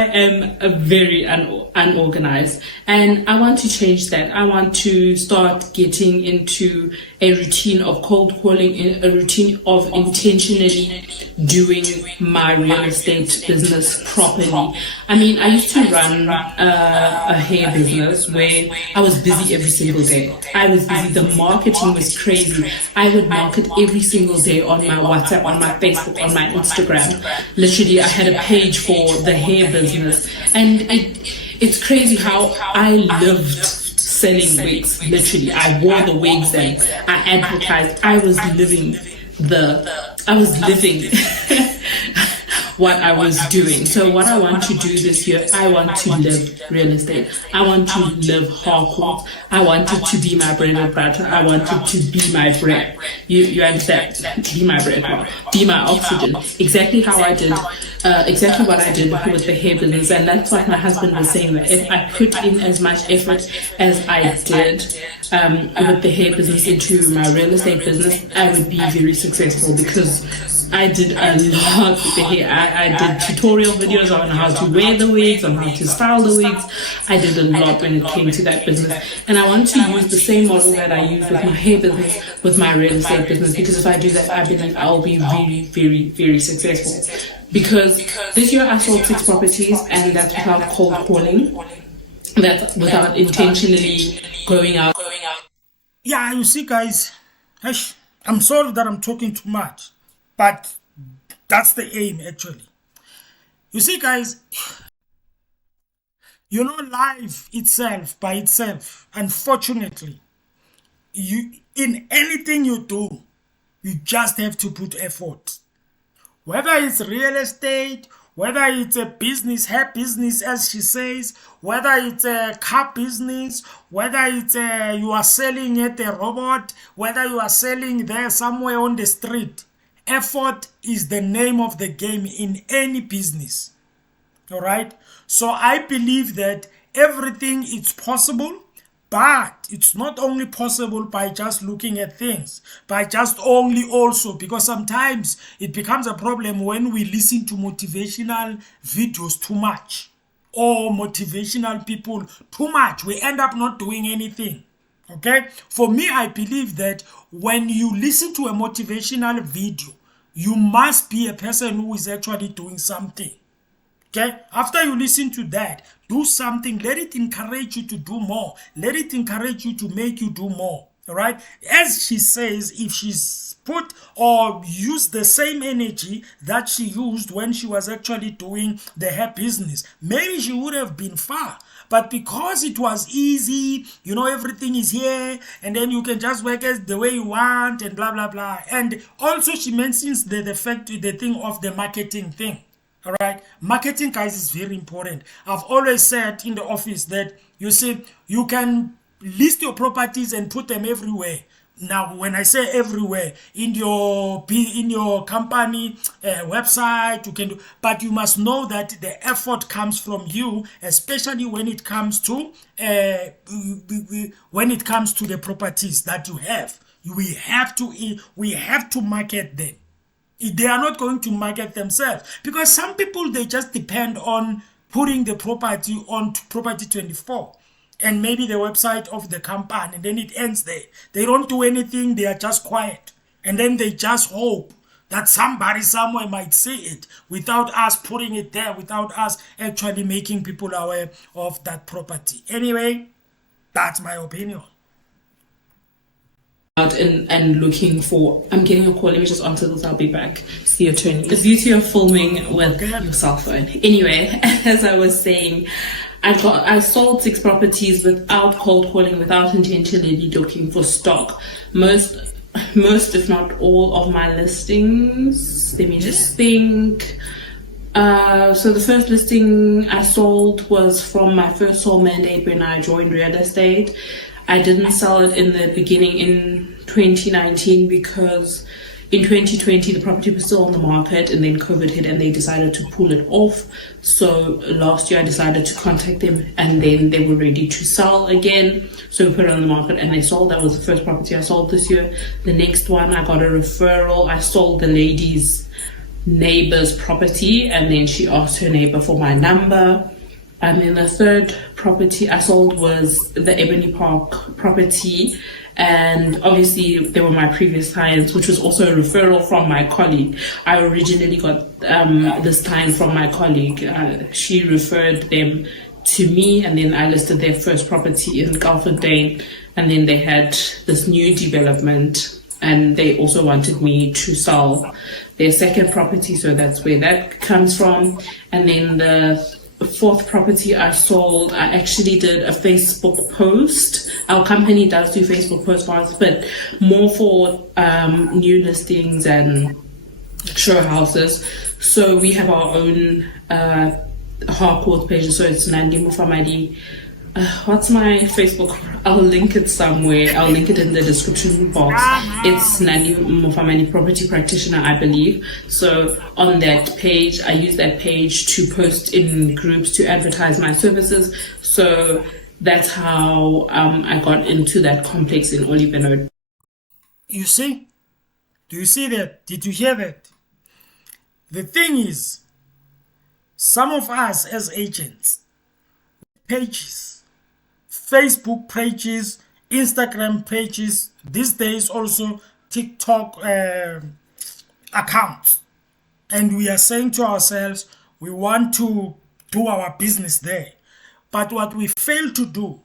I am a very unorganized, and I want to change that. I want to start getting into a routine of cold calling, a routine of intentionally doing my real estate business properly. I mean, I used to run a hair business where I was busy every single day. I was busy. The marketing was crazy. I would market every single day on my WhatsApp, on my Facebook, on my Instagram. Literally, I had a page for the hair business. And it's crazy how I lived selling wigs. Literally, I wore the wigs and I advertised. I was living what I was doing. So what I want to do this year, I want to live real estate. I want to live hardcore. I want it to be my bread and butter. I want it to be my bread. You understand? Be my bread, be my oxygen. Exactly how I did. Exactly what I did with the hair business, and that's what my husband was saying, that if I put in as much effort as I did with the hair business into my real estate business, I would be very successful, because I did a lot with the hair. I did tutorial videos on how to wear the wigs, on how to style the wigs. I did a lot when it came to that business, and I want to use the same model that I use with my hair business with my real estate business, because if I do that, I believe I'll be very, very, very successful. Because this year I sold 6 properties, and that's without cold calling. That's without intentionally going out. Yeah, you see, guys, I'm sorry that I'm talking too much, but that's the aim, actually. You see, guys, life itself, by itself, unfortunately, in anything you do, you just have to put effort. Whether it's real estate, whether it's a business, hair business, as she says, whether it's a car business, whether it's you are selling at a robot, whether you are selling there somewhere on the street, effort is the name of the game in any business. All right? So I believe that everything is possible. But it's not only possible by just looking at things, by just only also, because sometimes it becomes a problem when we listen to motivational videos too much, or motivational people too much. We end up not doing anything. Okay? For me, I believe that when you listen to a motivational video, you must be a person who is actually doing something. Okay, after you listen to that, do something. Let it encourage you to do more. Let it encourage you to make you do more. All right, as she says, if she's put or used the same energy that she used when she was actually doing the hair business, maybe she would have been far. But because it was easy, everything is here, and then you can just work as the way you want, and blah blah blah. And also she mentions the thing of the marketing thing. All right, marketing, guys, is very important. I've always said in the office that, you see, you can list your properties and put them everywhere. Now, when I say everywhere, in your company website, you can do, but you must know that the effort comes from you, especially when it comes to the properties that you have. We have to market them. They are not going to market themselves, because some people, they just depend on putting the property on Property 24 and maybe the website of the company, and then it ends there. They don't do anything. They are just quiet, and then they just hope that somebody somewhere might see it without us putting it there, without us actually making people aware of that property. Anyway, that's my opinion. Out and looking for, I'm getting a call, let me just answer this, I'll be back. See your turn. The beauty of filming with your cell phone. Anyway, as I was saying, I sold 6 properties without cold calling, without intentionally looking for stock. Most if not all of my listings, let me just think. So the first listing I sold was from my first sole mandate when I joined real estate. I didn't sell it in the beginning in 2019 because in 2020 the property was still on the market, and then COVID hit and they decided to pull it off. So last year I decided to contact them, and then they were ready to sell again. So we put it on the market and they sold. That was the first property I sold this year. The next one, I got a referral. I sold the lady's neighbor's property, and then she asked her neighbor for my number. And then the third property I sold was the Ebony Park property. And obviously they were my previous clients, which was also a referral from my colleague. I originally got this client from my colleague. She referred them to me, and then I listed their first property in Gulfordane, and then they had this new development, and they also wanted me to sell their second property, so that's where that comes from. And then the fourth property I sold, I actually did a Facebook post. Our company does do Facebook postcards, but more for new listings and show houses. So we have our own Harcourt page. So it's Nandi Mafamadi. What's my Facebook? I'll link it somewhere. I'll link it in the description box. It's Nandi Mafamadi Property Practitioner, I believe. So on that page, I use that page to post in groups to advertise my services. So that's how I got into that complex in Olivenwood. You see? Do you see that? Did you hear that? The thing is, some of us as agents, pages, Facebook pages, Instagram pages, these days also TikTok accounts. And we are saying to ourselves, we want to do our business there. But what we fail to do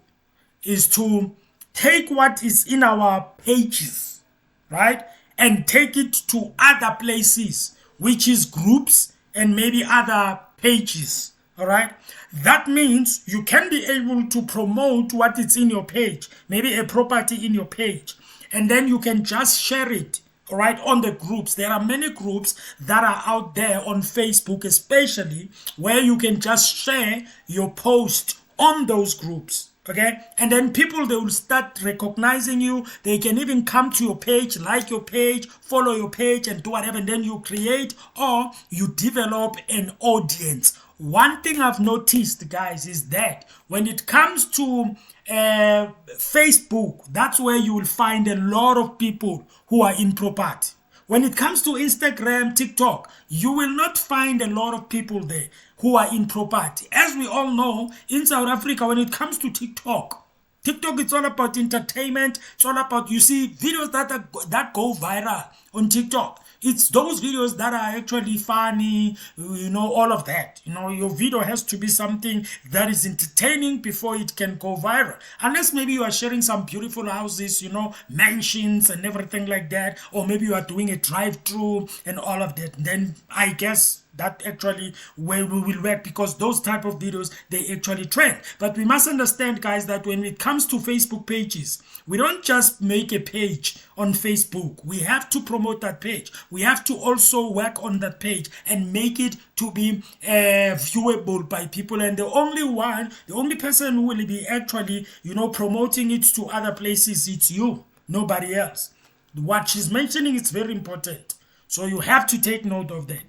is to take what is in our pages, right? And take it to other places, which is groups and maybe other pages. All right. That means you can be able to promote what is in your page, maybe a property in your page, and then you can just share it, all right, on the groups. There are many groups that are out there on Facebook, especially, where you can just share your post on those groups. Okay, and then people, they will start recognizing you. They can even come to your page, like your page, follow your page, and do whatever. And then you create or you develop an audience. One thing I've noticed, guys, is that when it comes to Facebook, that's where you will find a lot of people who are in property. When it comes to Instagram, TikTok, you will not find a lot of people there who are in property. As we all know, in South Africa, when it comes to TikTok, it's all about entertainment. It's all about, you see, videos that go viral on TikTok. It's those videos that are actually funny, you know, all of that. You know, your video has to be something that is entertaining before it can go viral. Unless maybe you are sharing some beautiful houses, you know, mansions and everything like that. Or maybe you are doing a drive-through and all of that. Then I guess that actually where we will work, because those type of videos, they actually trend. But we must understand, guys, that when it comes to Facebook pages, we don't just make a page on Facebook. We have to promote that page. We have to also work on that page and make it to be viewable by people. And the only person who will be actually, you know, promoting it to other places, it's you, nobody else. What she's mentioning is very important. So you have to take note of that.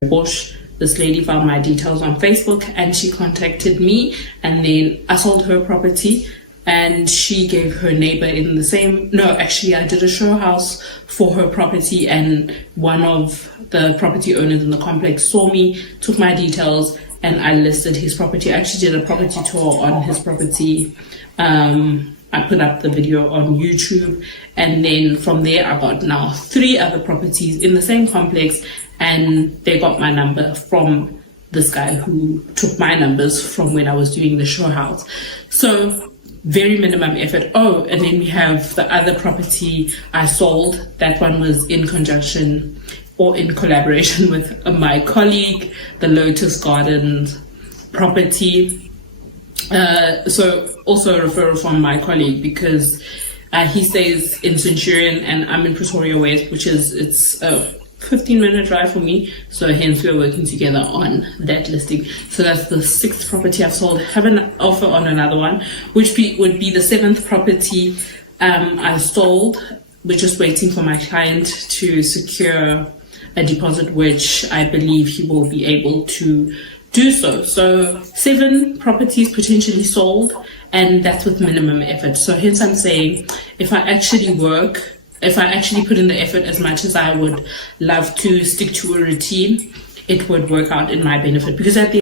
This lady found my details on Facebook and she contacted me, and then I sold her property and she gave her neighbor in the same, no, actually I did a show house for her property, and one of the property owners in the complex saw me, took my details, and I listed his property. I actually did a property tour on his property. I put up the video on YouTube, and then from there I got now 3 other properties in the same complex, and they got my number from this guy who took my numbers from when I was doing the show house. So very minimum effort. Oh, and then we have the other property I sold. That one was in conjunction or in collaboration with my colleague, the Lotus Gardens property. So also a referral from my colleague, because he stays in Centurion and I'm in Pretoria West, which is, it's a 15-minute drive for me. So hence we're working together on that listing. So that's the 6th property I've sold. Have an offer on another one, which would be the 7th property I sold. We're just waiting for my client to secure a deposit, which I believe he will be able to do so. So 7 properties potentially sold, and that's with minimum effort. So hence I'm saying, if I actually work if I actually put in the effort as much as I would love to stick to a routine, it would work out in my benefit, because at the